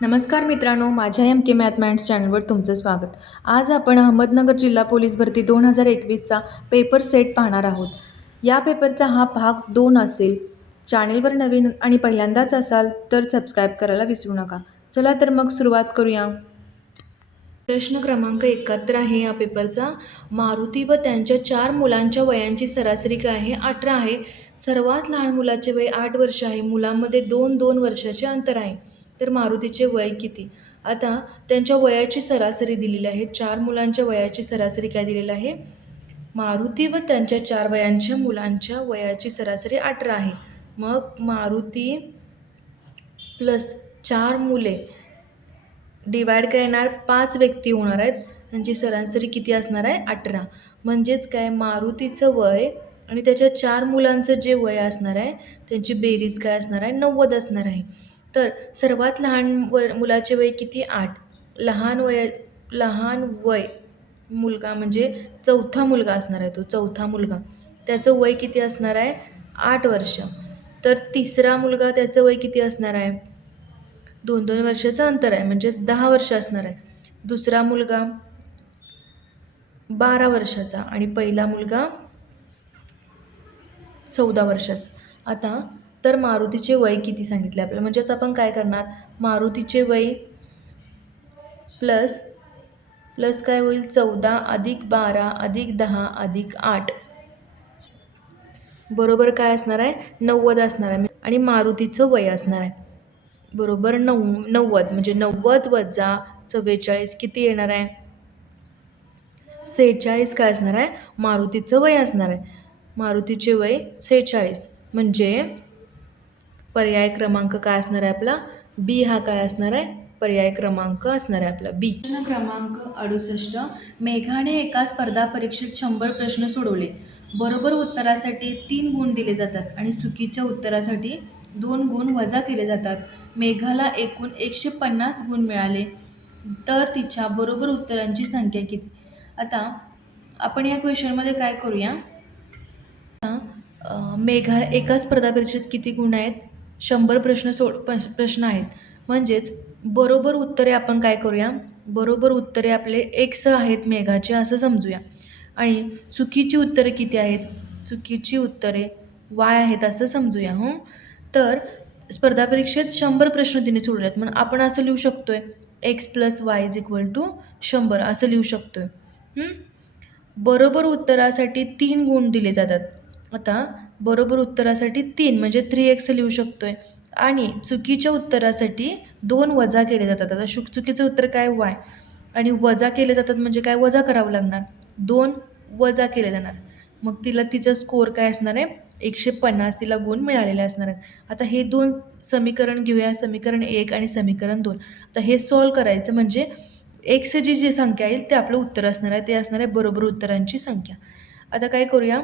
नमस्कार मित्रांनो माझ्या एम के मॅथ मॅथ्स चॅनलवर तुमचं स्वागत. आज आपण अहमदनगर जिल्हा पोलीस भरती दोन हजार एकवीसचा पेपर सेट पाहणार आहोत. या पेपरचा हा भाग दोन असेल. चॅनेलवर नवीन आणि पहिल्यांदाच असाल तर सबस्क्राईब करायला विसरू नका. चला तर मग सुरुवात करूया. प्रश्न क्रमांक एकाहत्तर आहे या पेपरचा. मारुती व त्यांच्या चार मुलांच्या वयांची सरासरी काय आहे? अठरा आहे. सर्वात लहान मुलाचे वय आठ वर्ष आहे. मुलांमध्ये दोन दोन वर्षाचे अंतर आहे. तर मारुतीचे वय किती? आता त्यांच्या वयाची सरासरी दिलेली आहे. चार मुलांच्या वयाची सरासरी काय दिलेली आहे? मारुती व त्यांच्या चार वयांच्या मुलांच्या वयाची सरासरी अठरा आहे. मग मारुती प्लस चार मुले डिवाईड काय येणार पाच व्यक्ती होणार आहेत. त्यांची सरासरी किती असणार आहे? अठरा. म्हणजेच काय? मारुतीचं वय आणि त्याच्या चार मुलांचं जे वय असणार आहे त्यांची बेरीज काय असणार आहे? नव्वद असणार आहे. तर सर्वात लहान व मुलाचे वय किती? आठ. लहान वय लहान वय मुलगा म्हणजे चौथा मुलगा असणार आहे तो चौथा मुलगा. त्याचं वय किती असणार आहे? आठ वर्ष. तर तिसरा मुलगा त्याचं वय किती असणार आहे? दोन दोन वर्षाचं अंतर आहे म्हणजेच दहा वर्ष असणार आहे. दुसरा मुलगा बारा वर्षाचा आणि पहिला मुलगा चौदा वर्षाचा. आता तर मारुतीचे वय किती सांगितले आपल्याला? म्हणजेच आपण काय करणार? मारुतीचे वय प्लस प्लस काय होईल? चौदा अधिक बारा अधिक दहा अधिक आठ. बरोबर काय असणार आहे? नव्वद असणार आहे. आणि मारुतीचं वय असणार आहे. बरोबर? नऊ नव्वद. म्हणजे नव्वद वजा चव्वेचाळीस किती येणार आहे? सेहेचाळीस काय असणार आहे? मारुतीचं वय असणार आहे. मारुतीचे वय सेहेचाळीस. म्हणजे पर्याय क्रमांक काय असणार आहे आपला? बी हा काय असणार आहे? पर्याय क्रमांक असणार आहे आपला. बी. प्रश्न क्रमांक अडुसष्ट. मेघाने एका स्पर्धा परीक्षेत शंभर प्रश्न सोडवले. बरोबर उत्तरासाठी तीन गुण दिले जातात आणि चुकीच्या उत्तरासाठी दोन गुण वजा केले जातात. मेघाला एकूण एकशे पन्नास गुण मिळाले. तर तिच्या बरोबर उत्तरांची संख्या किती? आता आपण या क्वेश्चनमध्ये काय करूया? मेघा एका स्पर्धा परीक्षेत किती गुण आहेत? शंभर प्रश्न सोड प- प्रश्न आहेत. म्हणजेच बरोबर उत्तरे आपण काय करूया? बरोबर उत्तरे आपले एक्स आहेत मेघाचे असं समजूया. आणि चुकीची उत्तरे किती आहेत? चुकीची उत्तरे वाय आहेत असं समजूया हं? तर स्पर्धा परीक्षेत शंभर प्रश्न तिने सोडलेत म्हणून आपण असं लिहू शकतो आहे X plus Y is equal to शंभर असं लिहू शकतो आहे बरोबर उत्तरासाठी तीन गुण दिले जातात. आता बरोबर उत्तरासाठी तीन म्हणजे थ्री एक्स लिहू शकतो आहे आणि चुकीच्या उत्तरासाठी दोन वजा केले जातात. आता शुक चुकीचं उत्तर काय? वाय आणि वजा केले जातात म्हणजे काय? वजा करावं लागणार. दोन वजा केले जाणार. मग तिला तिचा स्कोअर काय असणार आहे? एकशे पन्नास. तिला गुण मिळालेले असणार आहेत. आता हे दोन समीकरण घेऊया. समीकरण एक आणि समीकरण दोन. आता हे सॉल्व करायचं म्हणजे एक्सची जी संख्या येईल ते आपलं उत्तर असणार आहे. ते असणार आहे बरोबर उत्तरांची संख्या. आता काय करूया?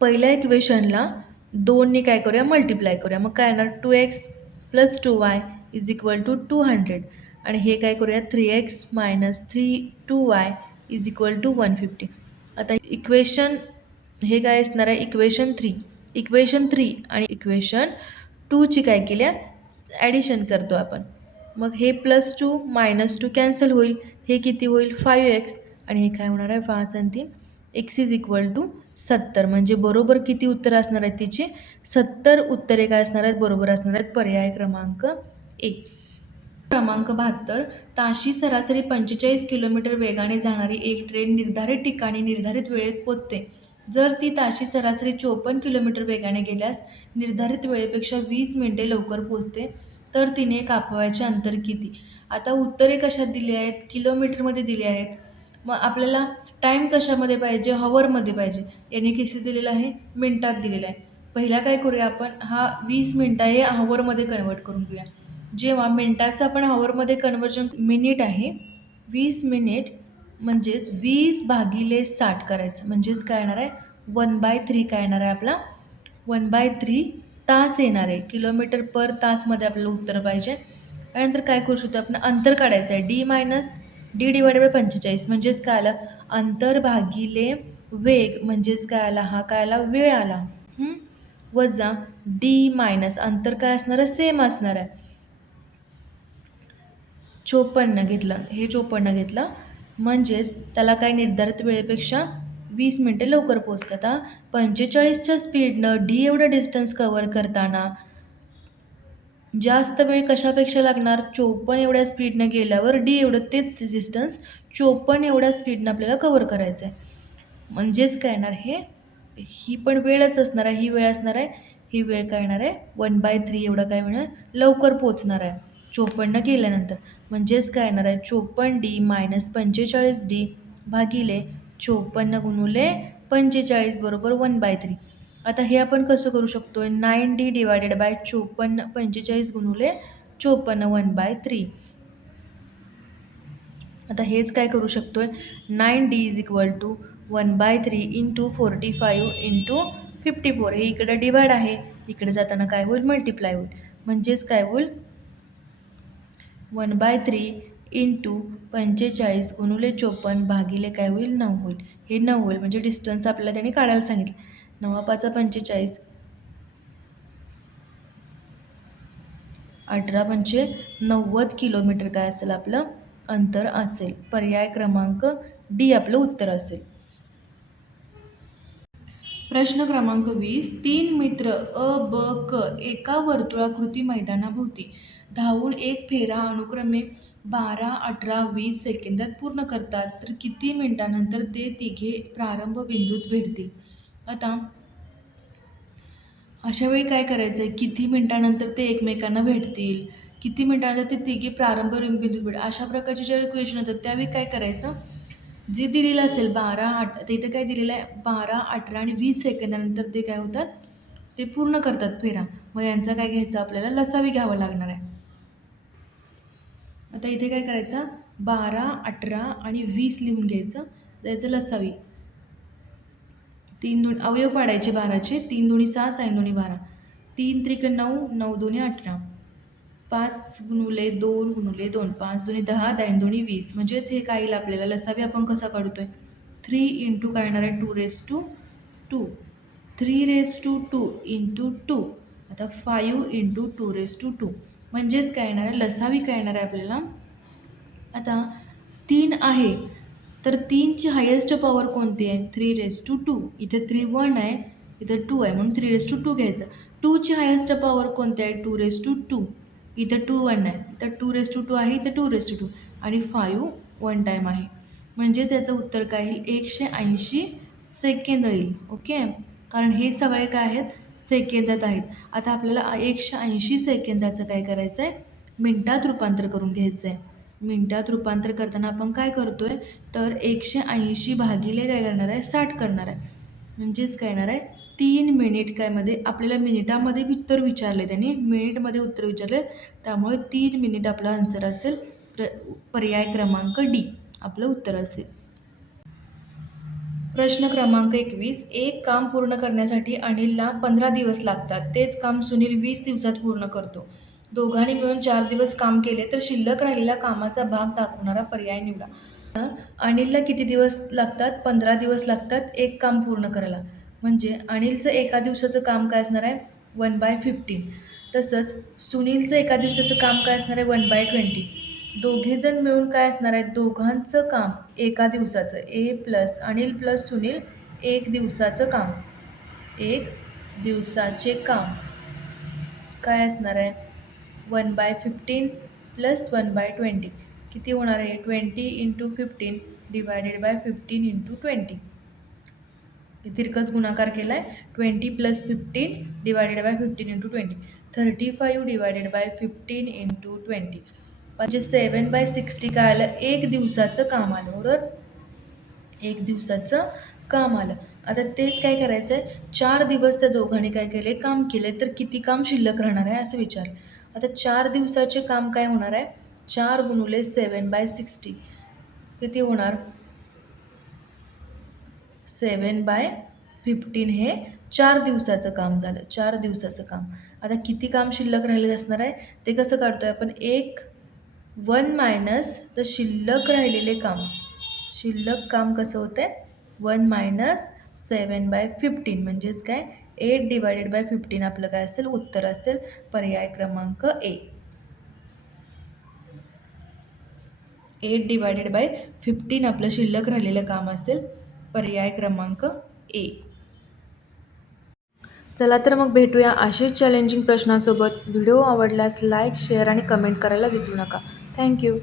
पहिल्या इक्वेशनला दोनने काय करूया? मल्टिप्लाय करूया. मग काय येणार? Two X plus two Y is equal to two hundred आणि हे काय करूया? Three X minus three two Y is equal to one fifty आता इक्वेशन हे काय असणार आहे? इक्वेशन थ्री इक्वेशन थ्री आणि इक्वेशन टूची काय केल्या? ॲडिशन करतो आपण. मग हे plus two minus two cancel होईल. हे किती होईल? फाईव्ह एक्स आणि हे काय होणार आहे? पाच आणि तीन. एक्स इज इक्वल टू सत्तर. म्हणजे बरोबर किती उत्तर असणार आहेत तिचे? सत्तर उत्तरे काय असणार आहेत? बरोबर असणार आहेत पर्याय क्रमांक ए. क्रमांक बहात्तर. ताशी सरासरी पंचेचाळीस किलोमीटर वेगाने जाणारी एक ट्रेन निर्धारित ठिकाणी निर्धारित वेळेत पोचते. जर ती ताशी सरासरी चोपन्न किलोमीटर वेगाने गेल्यास निर्धारित वेळेपेक्षा वीस मिनिटे लवकर पोचते. तर तिने कापवायचे अंतर किती? आता उत्तरे कशात दिली आहेत? किलोमीटरमध्ये दिली आहेत. मग आपल्याला टाईम कशामध्ये पाहिजे? हवरमध्ये पाहिजे. याने किती दिलेलं आहे मिनटात दिलेलं आहे. पहिला काय करूया आपण? हा वीस मिनटं हे हवरमध्ये कन्वर्ट करून घेऊया. जेव्हा मिनटाचं आपण हवरमध्ये कन्वर्जन मिनिट आहे वीस मिनिट म्हणजेच वीस भागिले साठ करायचं. म्हणजेच काय येणार आहे? वन बाय थ्री काय येणार आहे आपला? वन बाय थ्री तास येणार आहे. किलोमीटर पर तासमध्ये आपल्याला उत्तर पाहिजे. त्यानंतर काय करू शकतो आपण? अंतर काढायचं आहे. D minus D divided by पंचेचाळीस. म्हणजेच काय आलं? अंतर भागिले वेग म्हणजेच काय आला? हा काय आला? वेळ आला. वजा डी मायनस अंतर काय असणार आहे? सेम असणार आहे. चोपन्न घेतलं. हे चोपन्न घेतलं. म्हणजेच त्याला काय निर्धारित वेळेपेक्षा वीस मिनटे लवकर पोचतात आता पंचेचाळीसच्या स्पीडनं डी एवढं डिस्टन्स कवर करताना जास्त वेळ कशापेक्षा लागणार? चोपन्न एवढ्या स्पीडनं गेल्यावर डी एवढं तेच डिस्टन्स चोपन्न एवढ्या स्पीडनं आपल्याला कवर करायचं आहे म्हणजेच काय येणार हे? ही पण वेळच असणार आहे ही वेळ असणार आहे ही वेळ काय येणार आहे? वन बाय थ्री एवढं काय मिळणार लवकर पोचणार आहे. चोपन्न गेल्यानंतर. म्हणजेच काय येणार आहे? चोपन्न डी मायनस पंचेचाळीस डी भागिले चोपन्न गुणुले पंचेचाळीस बरोबर वन बाय थ्री आता हे आपण कसं करू शकतो आहे नाईन डी डिवायडेड बाय चोपन्न पंचेचाळीस गुणुले चोपन्न वन बाय थ्री. आता हेच काय करू शकतो आहे nine D is equal to one by three into forty five into fifty four. हे इकडं डिवाइड आहे. इकडे जाताना काय होईल? मल्टिप्लाय होईल. म्हणजेच काय होईल? वन बाय थ्री इंटू पंचेचाळीस गुणुले चोपन्न भागिले काय होईल? नऊ होईल. हे नऊ होईल. म्हणजे डिस्टन्स आपल्याला त्यांनी काढायला सांगितलं. नवा पाचा पंचेचाळीस. अठरा पंचे नव्वद किलोमीटर काय असेल आपलं? अंतर असेल. पर्याय क्रमांक डी आपलं उत्तर असेल. प्रश्न क्रमांक वीस. तीन मित्र अ ब क एका वर्तुळाकृती मैदानाभोवती धावून एक फेरा अनुक्रमे बारा अठरा वीस सेकंदात पूर्ण करतात. तर किती मिनिटानंतर ते तिघे प्रारंभ बिंदूत भेटतील? आता अशा वेळी काय करायचं आहे किती मिनटानंतर ते एकमेकांना भेटतील? किती मिनटानंतर ते तिघे प्रारंभ बिंदू भेट अशा प्रकारचे ज्यावेळी क्वेश्चन होतात त्यावेळी काय करायचं? जे दिलेलं असेल बारा आठ ते इथं काय दिलेलं आहे? बारा अठरा आणि वीस सेकंदानंतर ते काय होतात? ते पूर्ण करतात फेरा. मग यांचा काय घ्यायचा? आपल्याला लसावी घ्यावा लागणार आहे. आता इथे काय करायचं? बारा अठरा आणि वीस लिहून घ्यायचं. त्याचं लसावी. तीन दोन अवयव पाडायचे बाराचे तीन दोन्ही सहा साईन दोन्ही बारा. तीन त्रिक नऊ नऊ दोन्ही अठरा. पाच गुणुले दोन गुणुले दोन. पाच दोन्ही दहा दाईन दोन्ही वीस. म्हणजेच हे काय येईल आपल्याला लसावी आपण कसा काढतो आहे थ्री इंटू काय येणार आहे two raise to two. Three raise to two into two. आता five into two raise to two. म्हणजेच काय येणार आहे? लसावी काय येणार आहे आपल्याला? आता तीन आहे. तर तीनची हायेस्ट पॉवर कोणती आहे? थ्री रेस टू टू इथे थ्री वन आहे इथं टू आहे म्हणून थ्री रेस टू टू घ्यायचं. टूची हायेस्ट पॉवर कोणती आहे? टू रेस टू टू इथं टू वन आहे. इथं टू रेस टू टू आहे इथं टू रेस टू टू आणि फाईव्ह वन टाईम आहे. म्हणजेच याचं उत्तर काय येईल? एकशे ऐंशी सेकंद येईल. ओके कारण हे सगळे काय आहेत? सेकंदात आहेत. आता आपल्याला एकशे ऐंशी सेकंदाचं काय करायचं आहे मिनटात रूपांतर करून घ्यायचं आहे मिनटात रूपांतर करताना आपण काय करतो आहे तर एकशे ऐंशी भागिले काय करणार आहे? साठ करणार आहे. म्हणजेच काय येणार आहे? तीन मिनिट कायमध्ये आपल्याला मिनिटामध्ये उत्तर विचारले त्यांनी. मिनिटमध्ये उत्तर विचारले. त्यामुळे तीन मिनिट आपला आन्सर असेल. प्र पर्याय क्रमांक डी आपलं उत्तर असेल. प्रश्न क्रमांक एकवीस. एक काम पूर्ण करण्यासाठी अनिलला पंधरा दिवस लागतात. तेच काम सुनील वीस दिवसात पूर्ण करतो. दोघांनी मिळून चार दिवस काम केले तर शिल्लक राहिलेला कामाचा भाग दाखवणारा पर्याय निवडा. अनिलला किती दिवस लागतात? पंधरा दिवस लागतात? एक काम पूर्ण करायला. म्हणजे अनिलचं एका दिवसाचं काम काय असणार आहे? One by fifteen. तसंच सुनीलचं एका दिवसाचं काम काय असणार आहे? One by twenty. दोघेजण मिळून काय असणार आहे? दोघांचं काम एका दिवसाचं. A plus Anil plus Sunil एक दिवसाचं काम. एक दिवसाचे काम. काय असणार आहे? One by fifteen plus one by twenty. किती होणार आहे? Twenty into fifteen divided by fifteen into twenty. तिरकस गुणाकार केला आहे twenty plus fifteen divided by fifteen into twenty. Thirty five divided by fifteen into twenty. म्हणजे सेवन बाय सिक्स्टी काय आलं एक दिवसाचं काम आलं बरोबर? एक दिवसाचं काम आलं. आता तेच काय करायचं आहे चार दिवस त्या दोघांनी काय केले? काम केले तर किती काम शिल्लक राहणार आहे? असं विचार. आता चार दिवसाचे काम काय होणार आहे? चार गुणुले सेवन बाय सिक्स्टी किती होणार? सेवन बाय फिफ्टीन हे चार दिवसाचं काम झालं. चार दिवसाचं काम. आता किती काम शिल्लक राहिलेलं असणार आहे? ते कसं काढतो आहे आपण? एक वन मायनस तर शिल्लक राहिलेले काम. शिल्लक काम कसं होतं आहे one minus seven by fifteen म्हणजेच काय? एट डिवायडेड बाय फिफ्टीन आपलं काय असेल? उत्तर असेल. पर्याय क्रमांक A eight divided by fifteen आपलं शिल्लक राहिलेलं काम असेल. पर्याय क्रमांक ए चला तर मग भेटूया असेच चॅलेंजिंग प्रश्नासोबत. व्हिडिओ आवडल्यास लाईक शेअर आणि कमेंट करायला विसरू नका. थँक्यू